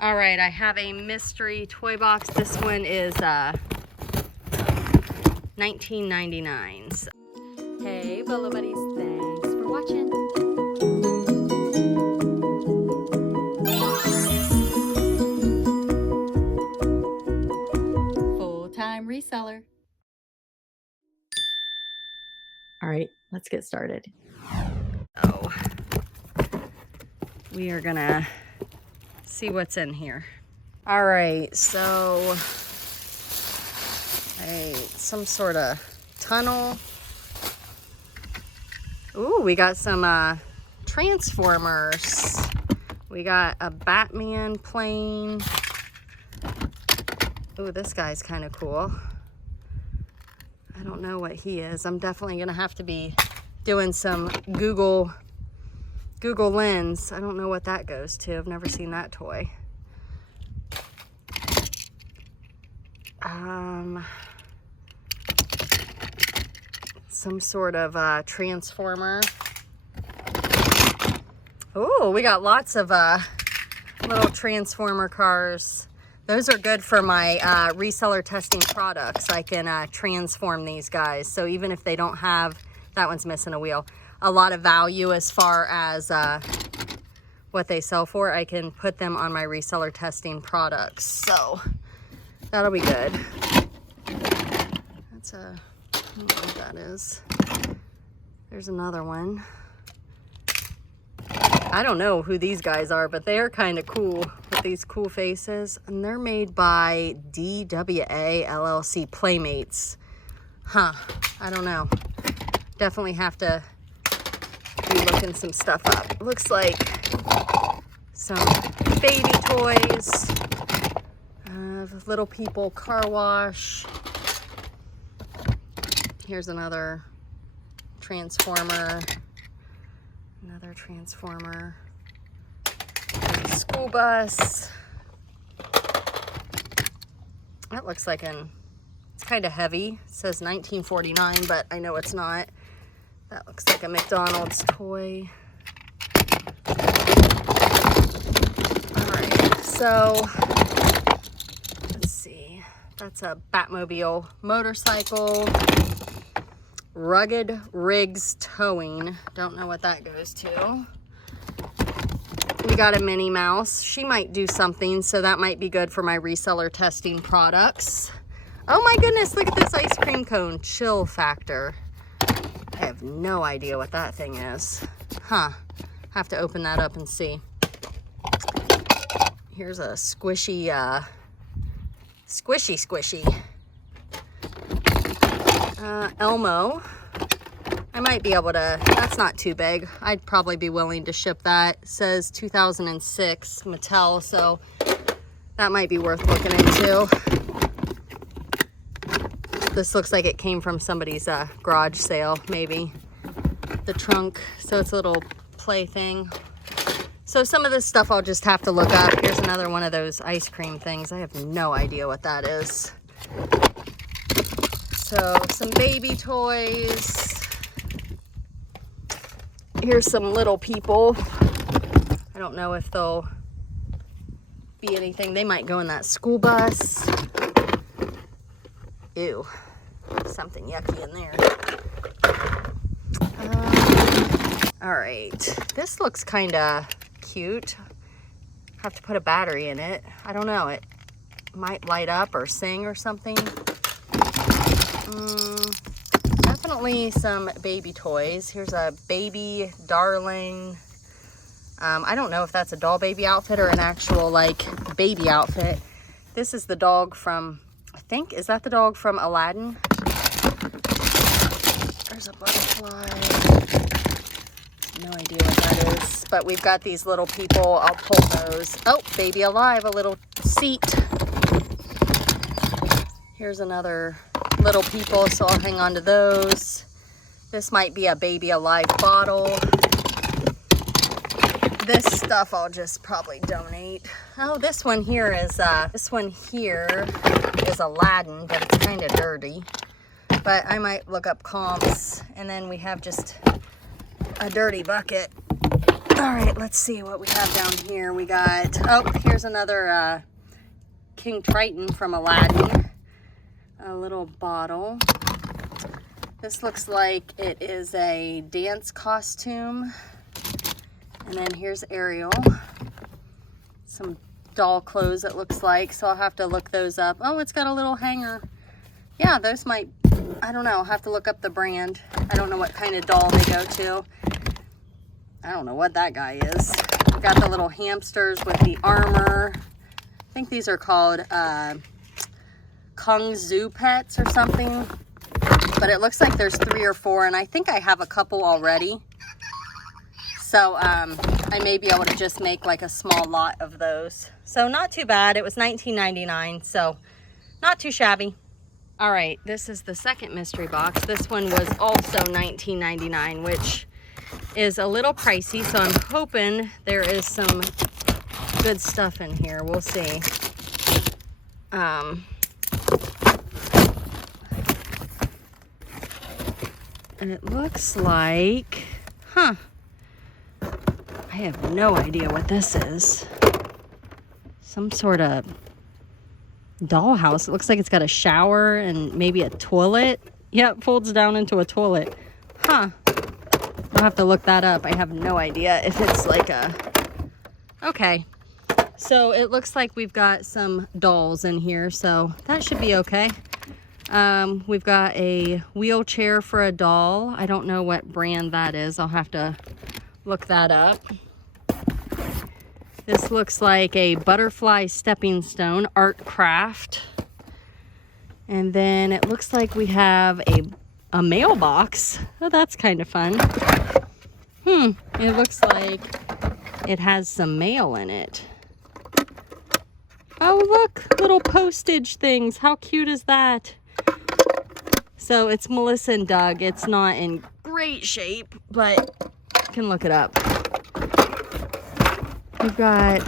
All right, I have a mystery toy box. This one is $19.99. So. Hey, Bolo buddies, thanks for watching. Full-time reseller. All right, let's get started. Oh, we are gonna see what's in here. All right, so some sort of tunnel. Ooh, we got some Transformers. We got a Batman plane. Ooh, this guy's kind of cool. I don't know what he is. I'm definitely gonna have to be doing some Google Lens. I don't know what that goes to. I've never seen that toy. Some sort of transformer. Oh, we got lots of little transformer cars. Those are good for my reseller testing products. I can transform these guys. So even if they don't have, that one's missing a wheel, a lot of value as far as what they sell for, I can put them on my reseller testing products. So that'll be good. That's a, I don't know what that is. There's another one. I don't know who these guys are, but they are kind of cool with these cool faces. And they're made by DWA LLC Playmates. Huh, I don't know. Definitely have to be looking some stuff up. Looks like some baby toys. Little people car wash. Here's another transformer. Another transformer. School bus. That looks like it's kind of heavy. It says 1949, but I know it's not. That looks like a McDonald's toy. All right, so let's see. That's a Batmobile motorcycle. Rugged Rigs Towing. Don't know what that goes to. We got a Minnie Mouse. She might do something, so that might be good for my reseller testing products. Oh my goodness, look at this ice cream cone. Chill factor. I have no idea what that thing is. Huh. Have to open that up and see. Here's a squishy, squishy. Elmo. I might be able to, that's not too big. I'd probably be willing to ship that. It says 2006 Mattel, so that might be worth looking into. This looks like it came from somebody's garage sale, maybe. The trunk, so it's a little play thing. So some of this stuff I'll just have to look up. Here's another one of those ice cream things. I have no idea what that is. So some baby toys. Here's some little people. I don't know if they'll be anything. They might go in that school bus. Ew, something yucky in there. All right, this looks kind of cute. Have to put a battery in it. I don't know, it might light up or sing or something. Definitely some baby toys. Here's a baby darling. I don't know if that's a doll baby outfit or an actual like baby outfit. This is the dog from, I think, is that the dog from Aladdin? There's a butterfly. No idea what that is. But we've got these little people. I'll pull those. Oh, baby alive, a little seat. Here's another little people, so I'll hang on to those. This might be a baby alive bottle. This stuff I'll just probably donate. Oh, this one here is Aladdin, but it's kind of dirty. But I might look up comps. And then we have just a dirty bucket. All right, let's see what we have down here. We got, oh, here's another King Triton from Aladdin. A little bottle. This looks like it is a dance costume. And then here's Ariel. Some doll clothes it looks like, so I'll have to look those up. Oh, it's got a little hanger. Yeah, those might, I don't know, I'll have to look up the brand. I don't know what kind of doll they go to. I don't know what that guy is. We've got the little hamsters with the armor. I think these are called Kung Zoo pets or something. But it looks like there's 3 or 4, and I think I have a couple already. So I may be able to just make like a small lot of those. So not too bad. It was $19.99, so not too shabby. All right, this is the second mystery box. This one was also $19.99, which is a little pricey, so I'm hoping there is some good stuff in here. We'll see. And it looks like, I have no idea what this is. Some sort of dollhouse. It looks like it's got a shower and maybe a toilet. Yep, folds down into a toilet. I'll have to look that up. I have no idea if it's like a... Okay. So it looks like we've got some dolls in here, so that should be okay. We've got a wheelchair for a doll. I don't know what brand that is. I'll have to look that up. This looks like a butterfly stepping stone, art craft. And then it looks like we have a mailbox. Oh, that's kind of fun. It looks like it has some mail in it. Oh, look, little postage things. How cute is that? So it's Melissa and Doug. It's not in great shape, but you can look it up. We've got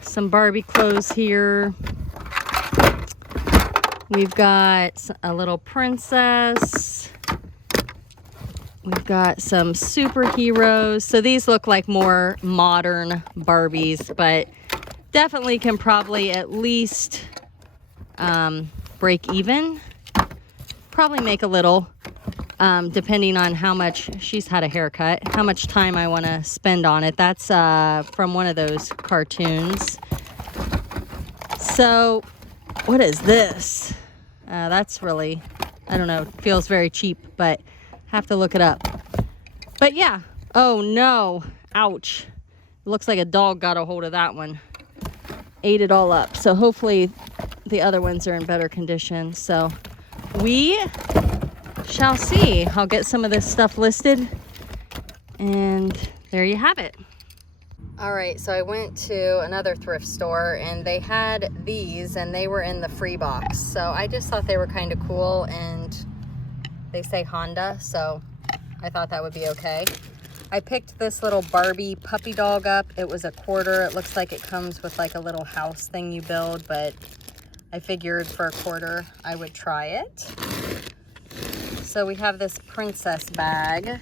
some Barbie clothes here. We've got a little princess. We've got some superheroes. So these look like more modern Barbies, but definitely can probably at least break even. Probably make a little, depending on how much she's had a haircut, how much time I want to spend on it. That's from one of those cartoons. So what is this? That's really, I don't know, feels very cheap, but have to look it up. But yeah, oh no, ouch. It looks like a dog got a hold of that one. Ate it all up. So hopefully the other ones are in better condition. So we shall see. I'll get some of this stuff listed, and there you have it. All right, so I went to another thrift store and they had these and they were in the free box. So I just thought they were kind of cool, and they say Honda, so I thought that would be okay. I picked this little Barbie puppy dog up. It was $1. It looks like it comes with like a little house thing you build, but I figured for $1 I would try it. So we have this princess bag.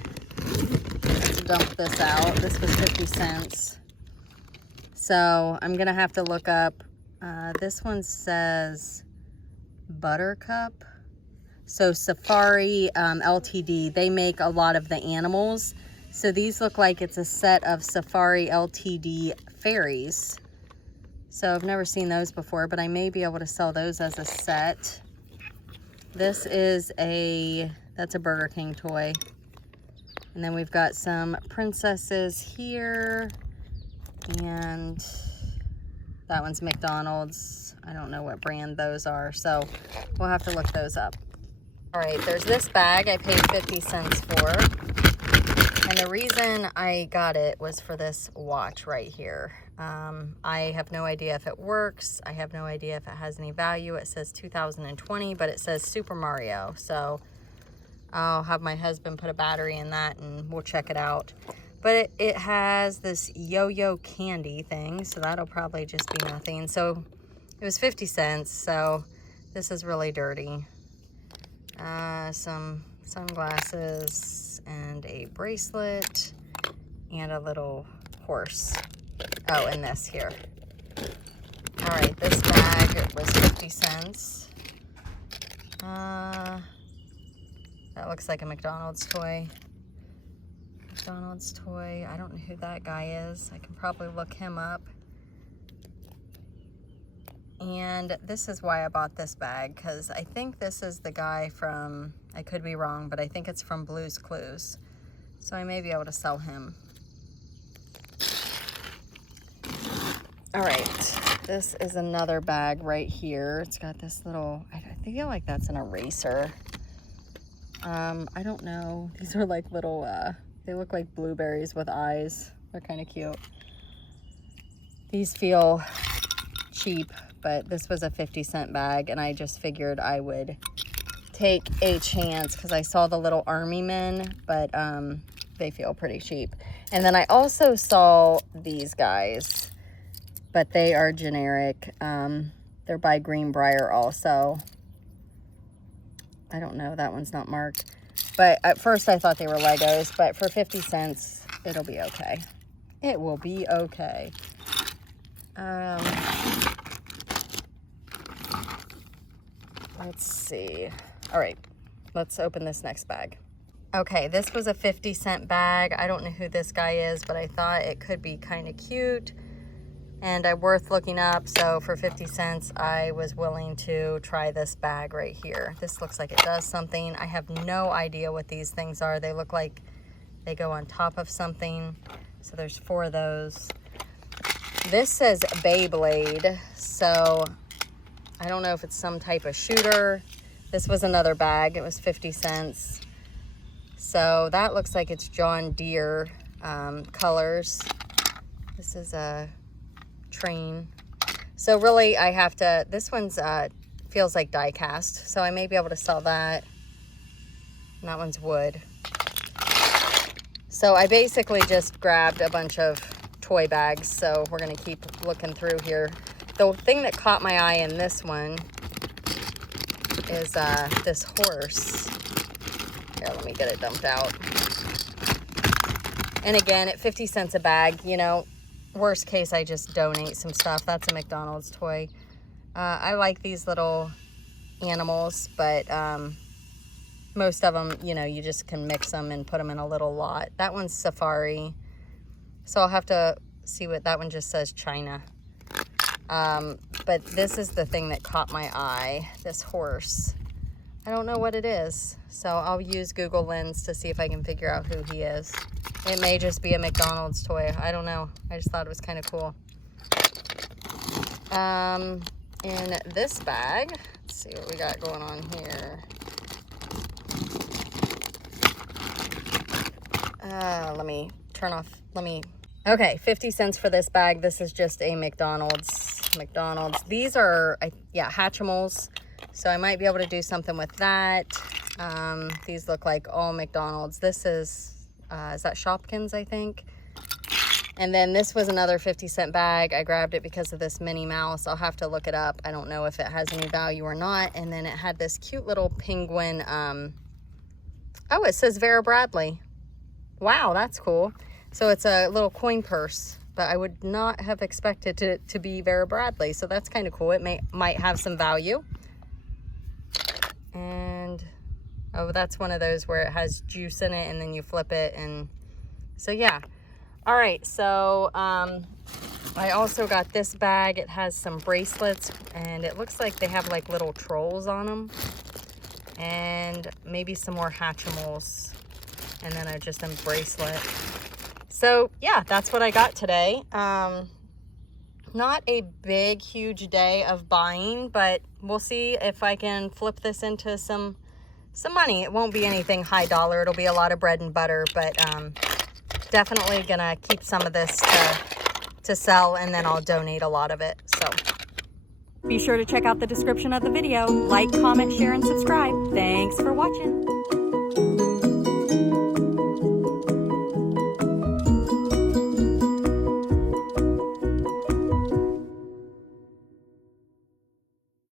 Let's dump this out. This was 50 cents. So I'm gonna have to look up, this one says Buttercup. So Safari LTD, they make a lot of the animals. So these look like it's a set of Safari LTD fairies. So I've never seen those before, but I may be able to sell those as a set. This is that's a Burger King toy. And then we've got some princesses here. And that one's McDonald's. I don't know what brand those are, so we'll have to look those up. All right, there's this bag I paid 50 cents for. And the reason I got it was for this watch right here. I have no idea if it works. I have no idea if it has any value. It says 2020, but it says Super Mario. So I'll have my husband put a battery in that and we'll check it out. But it has this yo-yo candy thing, so that'll probably just be nothing. So it was 50 cents, so this is really dirty. Some sunglasses and a bracelet and a little horse. Oh, and this here. All right, this bag was 50 cents. That looks like a McDonald's toy. McDonald's toy. I don't know who that guy is. I can probably look him up. And this is why I bought this bag, because I think this is the guy from, I could be wrong, but I think it's from Blue's Clues. So I may be able to sell him. All right, this is another bag right here. It's got this little, I feel like that's an eraser. I don't know. These are like little, they look like blueberries with eyes. They're kind of cute. These feel cheap, but this was a 50-cent bag, and I just figured I would take a chance because I saw the little army men, but they feel pretty cheap. And then I also saw these guys, but they are generic. They're by Greenbrier also. I don't know, that one's not marked. But at first I thought they were Legos, but for 50 cents, it'll be okay. It will be okay. Let's see. All right, let's open this next bag. Okay, this was a 50-cent bag. I don't know who this guy is, but I thought it could be kind of cute and worth looking up. So for 50 cents, I was willing to try this bag right here. This looks like it does something. I have no idea what these things are. They look like they go on top of something. So there's 4 of those. This says Beyblade, so I don't know if it's some type of shooter. This was another bag. It was 50 cents. So that looks like it's John Deere colors. This is a train. So really I have to, this one's feels like die cast, so I may be able to sell that. And that one's wood. So I basically just grabbed a bunch of toy bags, so we're gonna keep looking through here. The thing that caught my eye in this one is this horse. Here, let me get it dumped out. And again, at 50 cents a bag, you know, worst case, I just donate some stuff. That's a McDonald's toy. I like these little animals, but most of them, you know, you just can mix them and put them in a little lot. That one's Safari. So I'll have to see what, that one just says China. But this is the thing that caught my eye, this horse. I don't know what it is, so I'll use Google Lens to see if I can figure out who he is. It may just be a McDonald's toy. I don't know. I just thought it was kind of cool. In this bag, let's see what we got going on here. Let me turn off, okay, 50 cents for this bag. This is just a McDonald's. These are, yeah, Hatchimals. So I might be able to do something with that. These look like all McDonald's. This is that Shopkins, I think. And then this was another 50-cent bag. I grabbed it because of this Minnie Mouse. I'll have to look it up. I don't know if it has any value or not. And then it had this cute little penguin. Oh, it says Vera Bradley. Wow, that's cool. So it's a little coin purse, but I would not have expected it to be Vera Bradley. So that's kind of cool. It might have some value. And oh, that's one of those where it has juice in it and then you flip it. And so yeah. All right, so I also got this bag. It has some bracelets and it looks like they have like little trolls on them, and maybe some more Hatchimals, and then just a bracelet. So yeah, that's what I got today. Not a big, huge day of buying, but we'll see if I can flip this into some money. It won't be anything high dollar. It'll be a lot of bread and butter, but definitely gonna keep some of this to sell, and then I'll donate a lot of it. So be sure to check out the description of the video. Like, comment, share, and subscribe. Thanks for watching.